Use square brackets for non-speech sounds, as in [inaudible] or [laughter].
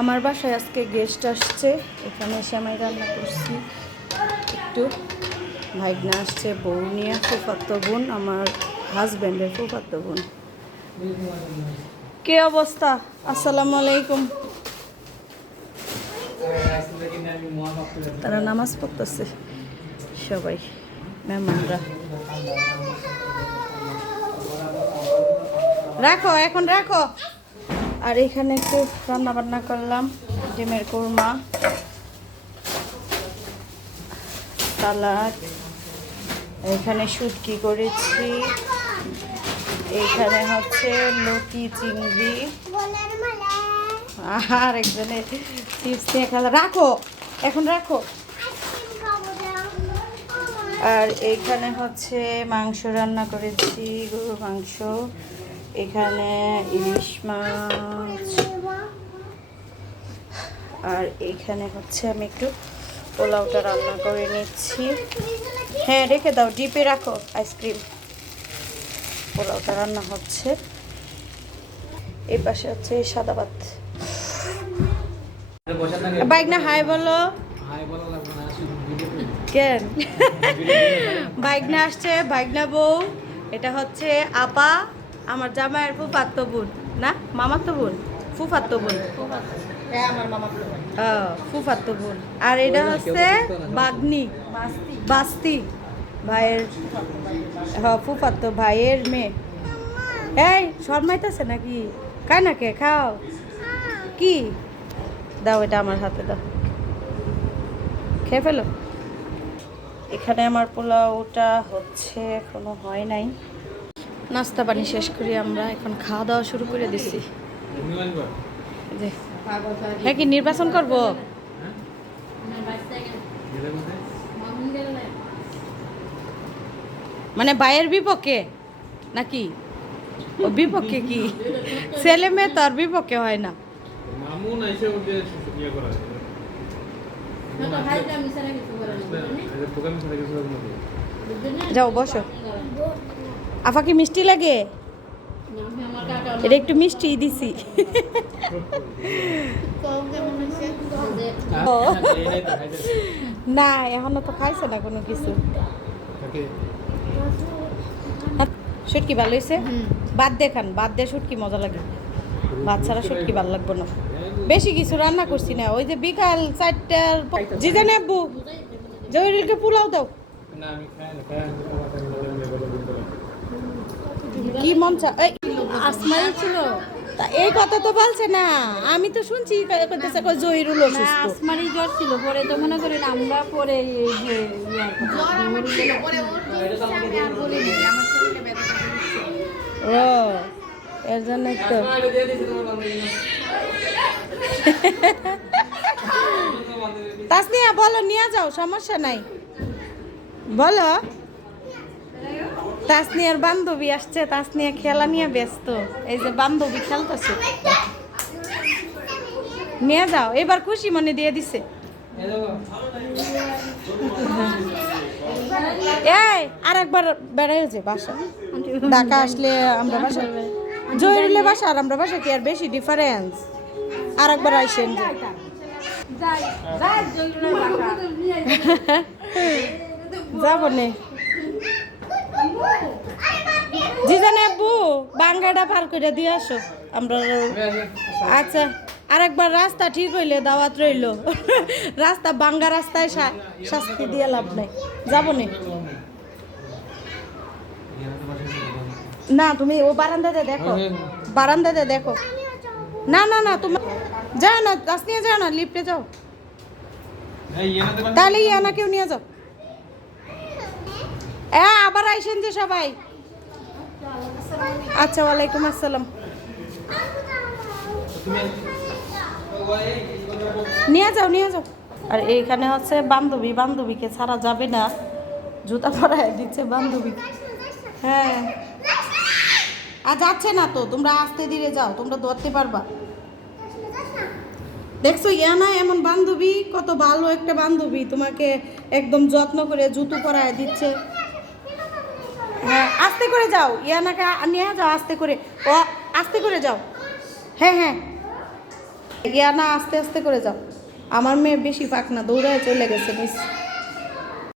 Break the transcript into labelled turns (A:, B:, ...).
A: আমার বাসায় আজকে গেস্ট আসছে। এখানে এসে আমি রান্না করছি। একটু ভাইগনা আসছে, বউ নিয়ে ফুফাত্ত বোন, আমার হাজব্যান্ডের ফুফাত্ত বোন। কে অবস্থা? আসসালামু আলাইকুম। তারা নামাজ পড়তেছে। সবাই, মেহমানরা। রাখো, এখন রাখো। আর এখানে একটু রান্না বান্না করলাম, ডিমের কোরমা, সালাদ। এখানে শুটকি করেছি। এইখানে হচ্ছে লতি চিংড়ি। আর একজনে চিপস নিয়ে খেলা। রাখো, এখন রাখো। আর এইখানে হচ্ছে মাংস রান্না করেছি, গরুর মাংস। এখানে ইলিশ মাছ। আর এইখানে হচ্ছে আমি একটু পোলাওটা রান্না করে নিচ্ছি। হ্যাঁ রেখে দাও ডিপে রাখো আইসক্রিম। পোলাওটা রান্না হচ্ছে। এই পাশে হচ্ছে সাদা ভাত। বাইক না হাই বলো। কেন? [laughs] বাইক না আসছে বাইক না বউ। এটা হচ্ছে আপা। আমার জামাইয়ের ফুফাত্ত বোন। না মামাত্ত বোন? ফুফাত্ত বোন। ও, ফুফাত্ত বোন। আর এটা হচ্ছে বাগনি। বাস্তি। ভাইয়ের হ্যাঁ ফুফাত্ত ভাইয়ের মেয়ে। এই শর্মাইতেছে নাকি? খায় না কে? খাও। কি? দাও এটা আমার হাতে দাও। খেয়ে ফেলো। এখানে আমার পোলাওটা হচ্ছে এখনও হয় নাই। নাস্তা পানি শেষ করি, আমরা এখন খাওয়া দাওয়া শুরু করে দিছি। হ্যাঁ কি নির্বাচন করব? মানে বায়ের বিপক্ষে নাকি? ও বিপক্ষে কি? ছেলে মেয়ে তো আর বিপক্ষে হয় না। যাও, বসো। আফা কি মিষ্টি লাগে? এটা একটু মিষ্টি দিছি। ও। না এখনও তো খাইছে না কোনো কিছু। শুটকি ভালো হয়েছে? বাদ দেখান বাদ দিয়ে শুটকি মজা লাগে। বাচ্চারা ছাড়া শুটকি ভালো লাগবে না। বেশি কিছু রান্না করছি না। ওই যে বিকাল চারটার জিজানে আব্বু জহিরুলকে পোলাও দাও।
B: না আমি খাই না খাই না।
A: কি মন এই
C: আসমাই ছিল।
A: তা এই কথা তো বলছে না। আমি তো শুনছি কইতেছে কই জহিরুল
C: না
A: অসুস্থ।
C: আসমানি জ্বর ছিল। পরে তো মনে করেন আমরা পরে এই যে ইয়া
A: ও এর জন্য তো। তাসনিয়া বলো নিয়ে যাও সমস্যা নাই। বলো। তাসনিয়ার বান্ধবী আসছে তাসনিয়া খেলা নিয়ে ব্যস্ত। এই যে বান্ধবী খেলতেছে। নিয়ে যাও এবার খুশি মনে দিয়ে দিছে। এই আর একবার বেড়াইছে বাসা। ঢাকা আসলে আমরা বাসা জহিরুলে বাসা আর আমরা বাসা কি আর বেশি ডিফারেন্স আর একবার আইসেন যে। যাব নে। জিজানে আব্বু বাঙ্গাটা পার করে দিয়ে আসো। আমরা আচ্ছা আরেকবার রাস্তা ঠিক হইলে দাওয়াত রইল। রাস্তা বাঙ্গা রাস্তায় শাস্তি দিয়ে লাভ নাই। যাব নে। না তুমি ও বারান্দাতে দেখো। বারান্দাতে দেখো। না না না তুমি যাও না রাস নিয়ে যাও না লিফটে যাও। তাহলে ইয়ানাকেও নিয়ে যাও। হ্যাঁ আবার আইসেন যে সবাই। আচ্ছা ওয়ালাইকুম আসসালাম। নিয়ে যাও নিয়ে যাও। আর এইখানে হচ্ছে বান্ধবী, বান্ধবীকে ছাড়া যাবে না। জুতা পরায় দিচ্ছে বান্ধবী। হ্যাঁ। আর যাচ্ছে না তো, তোমরা আস্তে ধীরে যাও, তোমরা ধরতে পারবা। দেখছ ইয়ানা এমন বান্ধবী, কত ভালো একটা বান্ধবী, তোমাকে একদম যত্ন করে জুতো পরায় দিচ্ছে। হ্যাঁ আস্তে করে যাও। ইয়ানাকে নিয়ে যাও আস্তে করে। ও, আস্তে করে যাও। হ্যাঁ হ্যাঁ। ইয়ানা আস্তে আস্তে করে যাও। আমার মেয়ে বেশি পাক না, দৌড়ায় চলে গেছে নিস